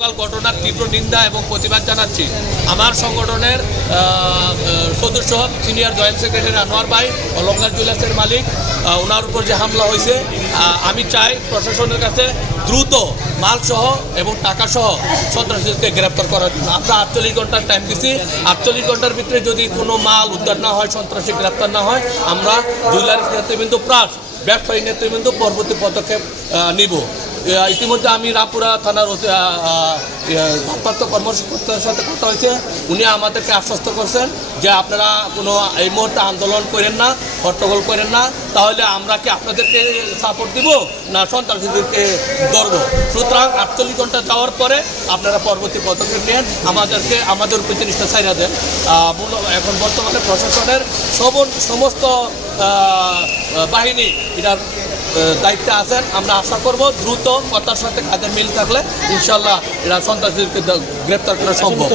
ঘটনার তীব্র নিন্দা এবং প্রতিবাদ জানাচ্ছি। আমার সংগঠনের সদস্য সিনিয়র জয়েন্ট সেক্রেটারি আনোয়ার ভাই অলঙ্কার জুয়েলার্সের মালিক ওনার উপর যে হামলা হয়েছে আমি চাই প্রশাসনের কাছে দ্রুত মালসহ এবং টাকা সহ সন্ত্রাসীদেরকে গ্রেপ্তার করার জন্য। আমরা আটচল্লিশ ঘণ্টার টাইম দিচ্ছি আটচল্লিশ ঘণ্টার ভিতরে যদি কোনো মাল উদ্ধার না হয়, সন্ত্রাসী গ্রেপ্তার না হয়, আমরা জুয়েলার্স নেতৃবৃন্দ প্লাস ব্যবসায়ী নেতৃবৃন্দ পরবর্তী পদক্ষেপ নিব। ইতিমধ্যে আমি রামপুরা থানার ভারপ্রাপ্ত কর্মকর্তার সাথে কথা হয়েছে। উনি আমাদেরকে আশ্বস্ত করছেন যে আপনারা কোনো এই মুহূর্তে আন্দোলন করেন না হট্টগোল করেন না তাহলে আমরা কি আপনাদেরকে সাপোর্ট দিব না সন্ত্রাসীদেরকে ধরব? সুতরাং আটচল্লিশ ঘণ্টা যাওয়ার পরে আপনারা পরবর্তী পদক্ষেপ নেন। আমাদেরকে আমাদের উপর জিনিসটা ছাইরা দেন। এখন বর্তমানে প্রশাসনের সমস্ত বাহিনী আহ, দায়িত্বে আছেন আমরা আশা করব দ্রুত কথার সাথে কাজের মিল থাকলে ইনশাল্লাহ এরা সন্ত্রাসীদেরকে গ্রেপ্তার করা সম্ভব